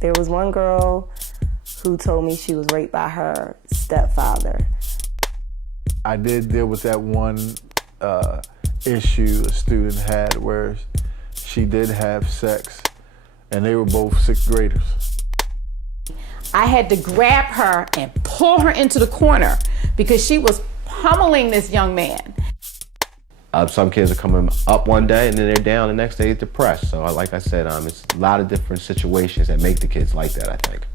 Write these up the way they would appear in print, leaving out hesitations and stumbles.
There was one girl who told me she was raped by her stepfather. I did deal with that one issue a student had where she did have sex, and they were both 6th graders. I had to grab her and pull her into the corner because she was pummeling this young man. Some kids are coming up one day and then they're down the next day depressed. So like I said, it's a lot of different situations that make the kids like that, I think.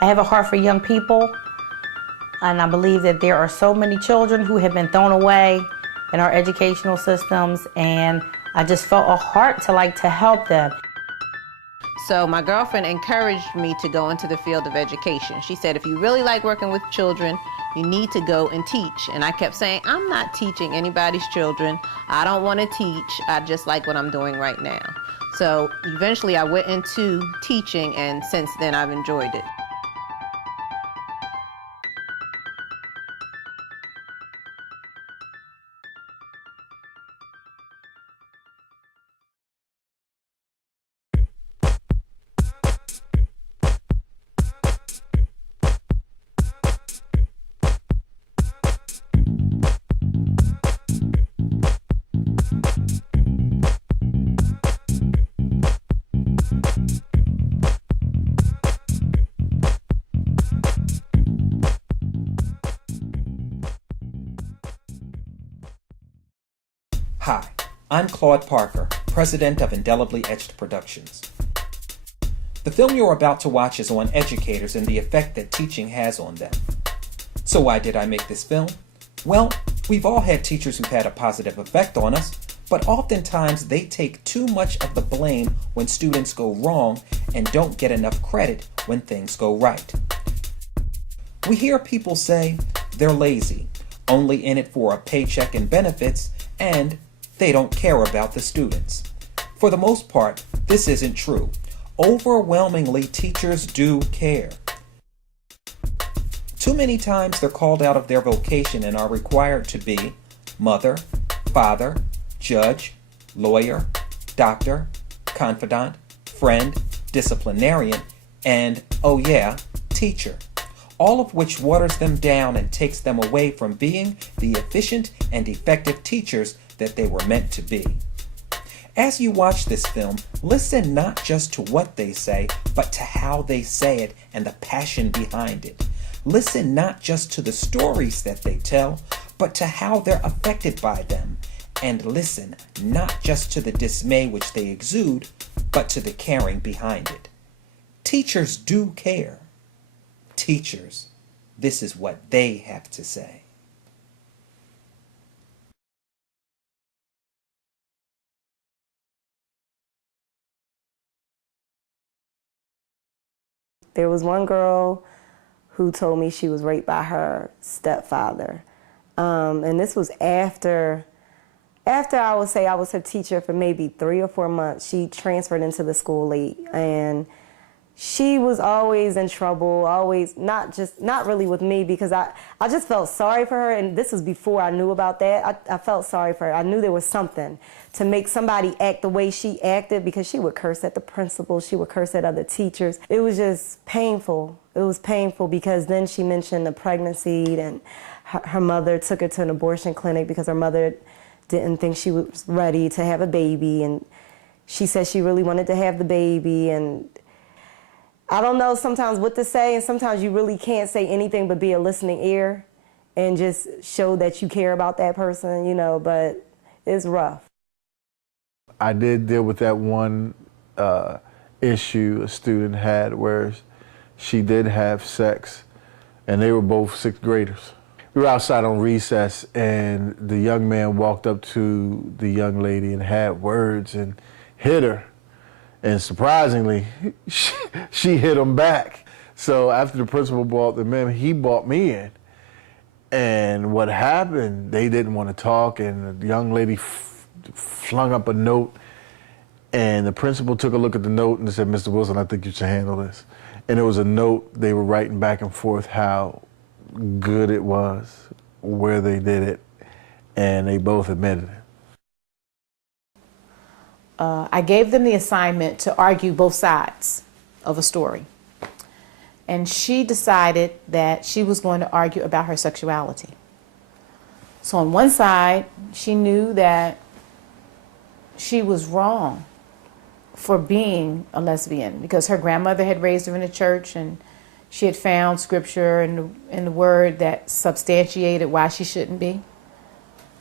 I have a heart for young people, and I believe that there are so many children who have been thrown away in our educational systems, and I just felt a heart to help them. So my girlfriend encouraged me to go into the field of education. She said, if you really like working with children, you need to go and teach. And I kept saying, I'm not teaching anybody's children. I don't want to teach. I just like what I'm doing right now. So eventually I went into teaching, and since then I've enjoyed it. Hi, I'm Claude Parker, president of Indelibly Etched Productions. The film you're about to watch is on educators and the effect that teaching has on them. So why did I make this film? Well, we've all had teachers who've had a positive effect on us, but oftentimes they take too much of the blame when students go wrong and don't get enough credit when things go right. We hear people say they're lazy, only in it for a paycheck and benefits, and they don't care about the students. For the most part, this isn't true. Overwhelmingly, teachers do care. Too many times they're called out of their vocation and are required to be mother, father, judge, lawyer, doctor, confidant, friend, disciplinarian, and, oh yeah, teacher. All of which waters them down and takes them away from being the efficient and effective teachers that they were meant to be. As you watch this film, listen not just to what they say, but to how they say it and the passion behind it. Listen not just to the stories that they tell, but to how they're affected by them. And listen not just to the dismay which they exude, but to the caring behind it. Teachers do care. Teachers, this is what they have to say. There was one girl who told me she was raped by her stepfather. And this was after I would say I was her teacher for maybe 3 or 4 months. She transferred into the school late, and she was always in trouble, always, not really with me, because I just felt sorry for her, and this was before I knew about that. I felt sorry for her. I knew there was something to make somebody act the way she acted, because she would curse at the principal, she would curse at other teachers. It was just painful. It was painful because then she mentioned the pregnancy, and her mother took her to an abortion clinic because her mother didn't think she was ready to have a baby, and she said she really wanted to have the baby, and I don't know sometimes what to say, and sometimes you really can't say anything but be a listening ear and just show that you care about that person, you know, but it's rough. I did deal with that one issue a student had where she did have sex, and they were both 6th graders. We were outside on recess, and the young man walked up to the young lady and had words and hit her. And surprisingly, she hit him back. So after the principal brought them in, he brought me in. And what happened, they didn't want to talk, and the young lady flung up a note, and the principal took a look at the note and said, "Mr. Wilson, I think you should handle this." And it was a note they were writing back and forth how good it was, where they did it, and they both admitted it. I gave them the assignment to argue both sides of a story. And she decided that she was going to argue about her sexuality. So on one side, she knew that she was wrong for being a lesbian because her grandmother had raised her in the church and she had found scripture in the word that substantiated why she shouldn't be.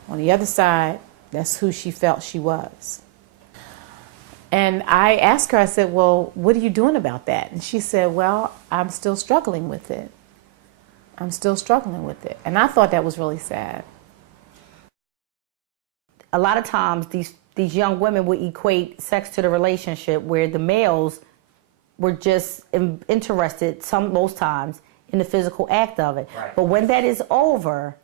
On the other side, that's who she felt she was. And I asked her, I said, well, what are you doing about that? And she said, well, I'm still struggling with it. I'm still struggling with it. And I thought that was really sad. A lot of times these young women would equate sex to the relationship where the males were just interested most times in the physical act of it. Right. But when that is over,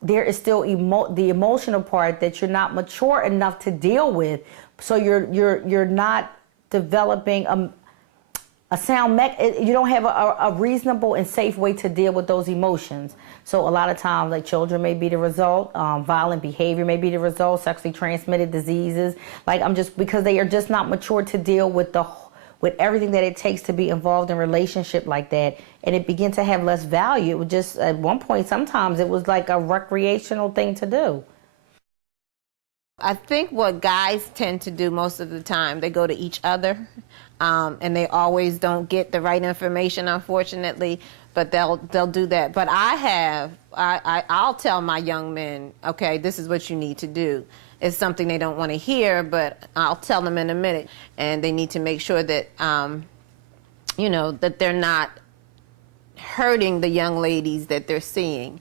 there is still the emotional part that you're not mature enough to deal with. So you're not developing a sound you don't have a reasonable and safe way to deal with those emotions. So a lot of times, like, children may be the result, violent behavior may be the result, sexually transmitted diseases. Because they are just not mature to deal with everything that it takes to be involved in a relationship like that, and it began to have less value. It was just, at one point, sometimes it was like a recreational thing to do. I think what guys tend to do most of the time, they go to each other, and they always don't get the right information, unfortunately, but they'll do that. But I'll tell my young men, okay, this is what you need to do. It's something they don't want to hear, but I'll tell them in a minute. And they need to make sure that, that they're not hurting the young ladies that they're seeing.